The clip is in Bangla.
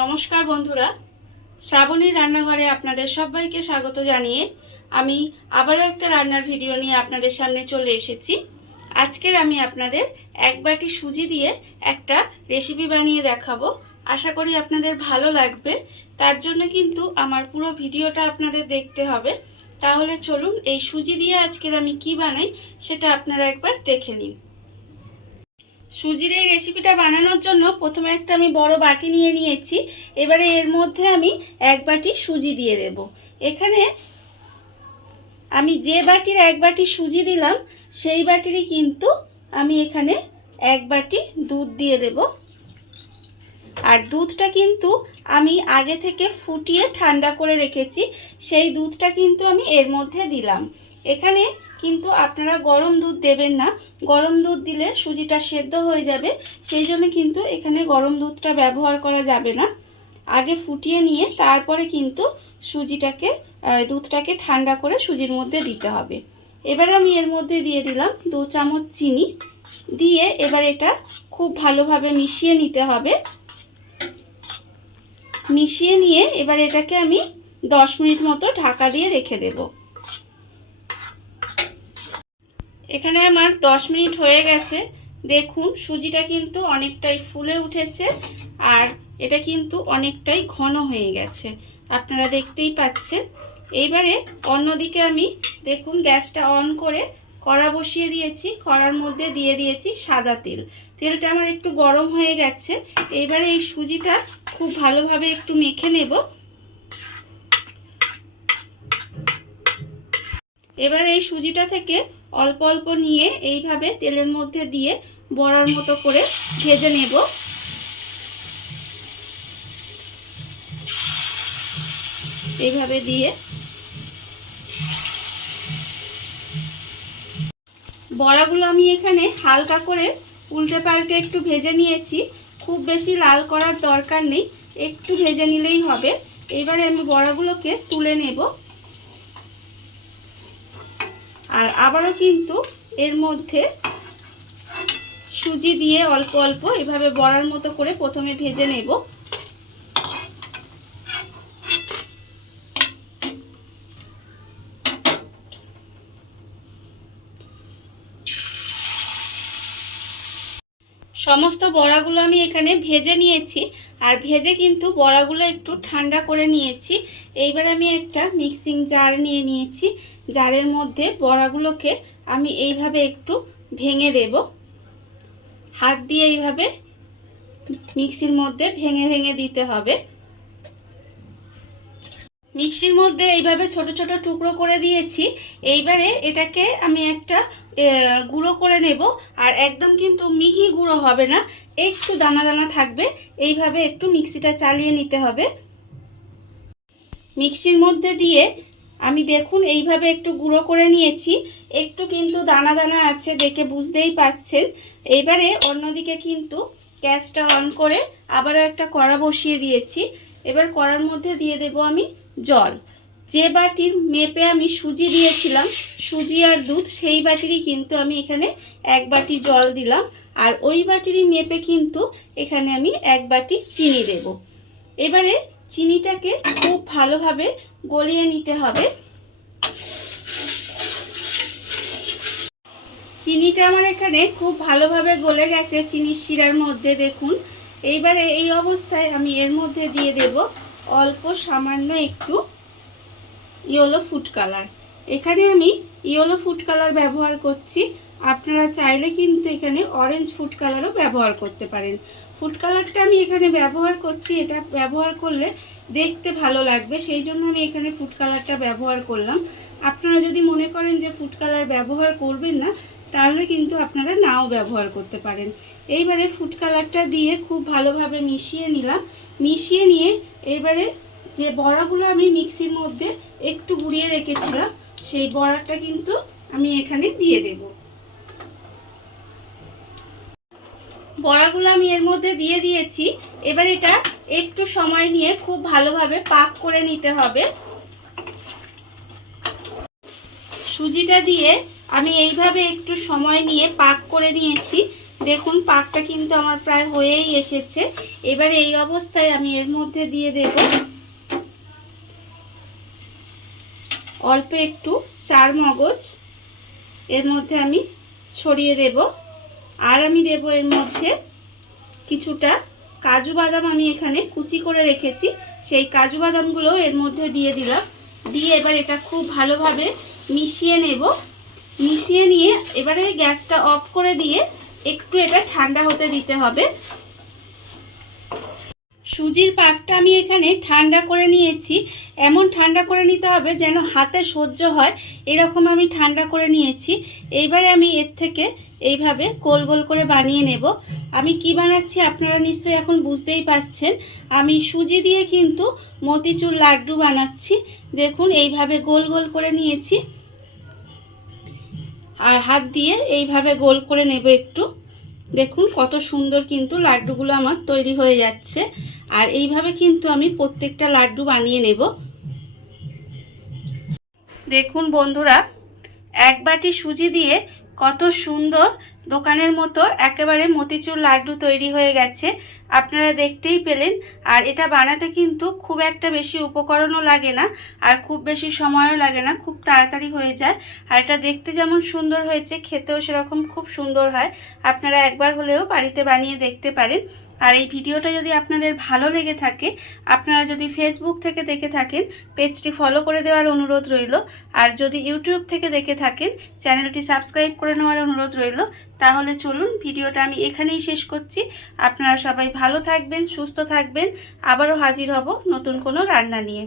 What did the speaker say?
নমস্কার বন্ধুরা, শ্রাবণী রান্নাঘরে আপনাদের সবাইকে স্বাগত জানিয়ে আমি আবারও একটা রান্নার ভিডিও নিয়ে আপনাদের সামনে চলে এসেছি। আজকের আমি আপনাদের এক বাটি সুজি দিয়ে একটা রেসিপি বানিয়ে দেখাবো। আশা করি আপনাদের ভালো লাগবে। তার জন্য কিন্তু আমার পুরো ভিডিওটা আপনাদের দেখতে হবে। তাহলে চলুন এই সুজি দিয়ে আজকের আমি কি বানাই সেটা আপনারা একবার দেখে নিন। সুজির এই রেসিপিটা বানানোর জন্য প্রথমে একটা আমি বড় বাটি নিয়ে নিয়েছি। এবারে এর মধ্যে আমি এক বাটি সুজি দিয়ে দেব। এখানে আমি যে বাটির এক বাটি সুজি দিলাম সেই বাটিরই কিন্তু আমি এখানে এক বাটি দুধ দিয়ে দেব। আর দুধটা কিন্তু আমি আগে থেকে ফুটিয়ে ঠান্ডা করে রেখেছি, সেই দুধটা কিন্তু আমি এর মধ্যে দিলাম। এখানে কিন্তু আপনারা গরম দুধ দেবেন না, গরম দুধ দিলে সুজিটা সেদ্ধ হয়ে যাবে, সেই জন্য কিন্তু এখানে গরম দুধটা ব্যবহার করা যাবে না। আগে ফুটিয়ে নিয়ে তারপরে কিন্তু দুধটাকে ঠান্ডা করে সুজির মধ্যে দিতে হবে। এবার আমি এর মধ্যে দিয়ে দিলাম 2 চামচ চিনি, দিয়ে এবার এটা খুব ভালোভাবে মিশিয়ে নিতে হবে। মিশিয়ে নিয়ে এবার এটাকে আমি 10 মিনিট মতো ঢাকা দিয়ে রেখে দেব। এখানে আমার 10 মিনিট হয়ে গেছে। দেখুন সুজিটা কিন্তু অনেকটাই ফুলে উঠেছে আর এটা কিন্তু অনেকটাই ঘন হয়ে গেছে, আপনারা দেখতেই পাচ্ছেন। এইবারে অন্যদিকে আমি দেখুন গ্যাসটা অন করে কড়া বসিয়ে দিয়েছি। কড়ার মধ্যে দিয়ে দিয়েছি সাদা তেল। তেলটা আমার একটু গরম হয়ে গেছে। এইবারে এই সুজিটা খুব ভালোভাবে একটু মেখে নেব। এবার এই সুজিটা থেকে অল্প অল্প নিয়ে এইভাবে তেলের মধ্যে দিয়ে বড়ার মতো করে ভেজে নেব। এইভাবে দিয়ে বড়াগুলো আমি এখানে হালকা করে উল্টে পাল্টে একটু ভেজে নিয়েছি। খুব বেশি লাল করার দরকার নেই, একটু ভেজে নিলেই হবে। এবারে আমি বড়াগুলোকে তুলে নেব। আর আবারও কিন্তু এর মধ্যে সুজি দিয়ে অল্প অল্প এভাবে বড়ার মতো করে প্রথমে ভেজে নেব। সমস্ত বড়াগুলো আমি এখানে ভেজে নিয়েছি আর ভেজে কিন্তু বড়াগুলো একটু ঠান্ডা করে নিয়েছি। এইবার আমি একটা মিক্সিং জার নিয়ে নিয়েছি। জারের মধ্যে বড়াগুলোকে আমি এইভাবে একটু ভেঙে দেব। হাত দিয়ে এইভাবে মিক্সির মধ্যে ভেঙে ভেঙে দিতে হবে। মিক্সির মধ্যে এইভাবে ছোট ছোট টুকরো করে দিয়েছি। এইবারে এটাকে আমি একটা গুঁড়ো করে নেব। আর একদম কিন্তু মিহি গুঁড়ো হবে না, একটু দানা দানা থাকবে। এইভাবে একটু মিক্সিটা চালিয়ে নিতে হবে। মিক্সির মধ্যে দিয়ে আমি দেখুন এইভাবে একটু গুঁড়ো করে নিয়েছি। একটু কিন্তু দানা দানা আছে, দেখে বুঝতেই পাচ্ছেন। এইবারে অন্যদিকে কিন্তু গ্যাসটা অন করে আবারও একটা কড়া বসিয়ে দিয়েছি। এবার কড়ার মধ্যে দিয়ে দেব আমি জল। যে বাটির মেপে আমি সুজি দিয়েছিলাম, সুজি আর দুধ, সেই বাটিরই কিন্তু আমি এখানে এক বাটি জল দিলাম। আর ওই বাটিরই মেপে কিন্তু এখানে আমি এক বাটি চিনি দেব। এবারে চিনিটাকে খুব ভালোভাবে গলিয়ে নিতে হবে। চিনিটা আমার এখানে খুব ভালোভাবে গলে গেছে চিনির শিরার মধ্যে, দেখুন। এইবারে এই অবস্থায় আমি এর মধ্যে দিয়ে দেব অল্প সামান্য একটু ইয়েলো ফুড কালার। এখানে আমি ইয়েলো ফুড কালার ব্যবহার করছি, আপনারা চাইলে কিন্তু এখানে অরেঞ্জ ফুড কালারও ব্যবহার করতে পারেন। ফুড কালারটা আমি এখানে ব্যবহার করছি, এটা ব্যবহার করলে দেখতে ভালো লাগবে, সেই জন্য আমি এখানে ফুড কালারটা ব্যবহার করলাম। আপনারা যদি মনে করেন যে ফুড কালার ব্যবহার করবেন না, তাহলে কিন্তু আপনারা নাও ব্যবহার করতে পারেন। এইবারে ফুড কালারটা দিয়ে খুব ভালোভাবে মিশিয়ে নিলাম। মিশিয়ে নিয়ে এবারে যে বড়াগুলো আমি মিক্সির মধ্যে একটু গুঁড়িয়ে রেখেছিলাম, সেই বড়াটা কিন্তু আমি এখানে দিয়ে দেব। বড়াগুলো আমি এর মধ্যে দিয়ে দিয়েছি। এবার এটা একটু সময় নিয়ে খুব ভালোভাবে পাক করে নিতে হবে। সুজিটা দিয়ে আমি এইভাবে একটু সময় নিয়ে পাক করে নিয়েছি। দেখুন পাকটা কিন্তু আমার প্রায় হয়েই এসেছে। এবারে এই অবস্থায় আমি এর মধ্যে দিয়ে দেব অল্প একটু চার মগজ, এর মধ্যে আমি ছড়িয়ে দেব। আর আমি দেব এর মধ্যে কিছুটা কাজু বাদাম, আমি এখানে কুচি করে রেখেছি, সেই কাজু বাদামগুলো এর মধ্যে দিয়ে দিলাম। দিয়ে এবার এটা খুব ভালোভাবে মিশিয়ে নেব। মিশিয়ে নিয়ে এবারে গ্যাসটা অফ করে দিয়ে একটু এটা ঠান্ডা হতে দিতে হবে। সুজির পাকটা আমি এখানে ঠান্ডা করে নিয়েছি। এমন ঠান্ডা করে নিতে হবে যেন হাতে সহ্য হয়, এরকম আমি ঠান্ডা করে নিয়েছি। এইবারে আমি এর থেকে এইভাবে গোল গোল করে বানিয়ে নেব। আমি কি বানাচ্ছি আপনারা নিশ্চয়ই এখন বুঝতেই পাচ্ছেন। আমি সুজি দিয়ে কিন্তু মতিচুর লাড্ডু বানাচ্ছি। দেখুন এইভাবে গোল গোল করে নিয়েছি, আর হাত দিয়ে এইভাবে গোল করে নেব একটু। দেখুন কত সুন্দর কিন্তু লাড্ডুগুলো আমার তৈরি হয়ে যাচ্ছে। আর এইভাবে কিন্তু আমি প্রত্যেকটা লাড্ডু বানিয়ে নেব। দেখুন বন্ধুরা, এক বাটি সুজি দিয়ে কত সুন্দর দোকানের মতো একেবারে মতিচুর লাড্ডু তৈরি হয়ে গেছে, আপনারা দেখতেই পেলেন। আর এটা বানাতে কিন্তু খুব একটা বেশি উপকরণও লাগে না, আর খুব বেশি সময়ও লাগে না, খুব তাড়াতাড়ি হয়ে যায়। আর এটা দেখতে যেমন সুন্দর হয়েছে, খেতেও সেরকম খুব সুন্দর হয়। আপনারা একবার হলেও বাড়িতে বানিয়ে দেখতে পারেন। আর এই ভিডিওটা যদি আপনাদের ভালো লেগে থাকে, আপনারা যদি ফেসবুক থেকে দেখে থাকেন পেজটি ফলো করে দেওয়ার অনুরোধ রইল। আর যদি ইউটিউব থেকে দেখে থাকেন চ্যানেলটি সাবস্ক্রাইব করে নেওয়ার অনুরোধ রইল। তাহলে চলুন ভিডিওটা আমি এখানেই শেষ করছি। আপনারা সবাই ভালো থাকবেন, সুস্থ থাকবেন। আবারও হাজির হব নতুন কোনো রান্না নিয়ে।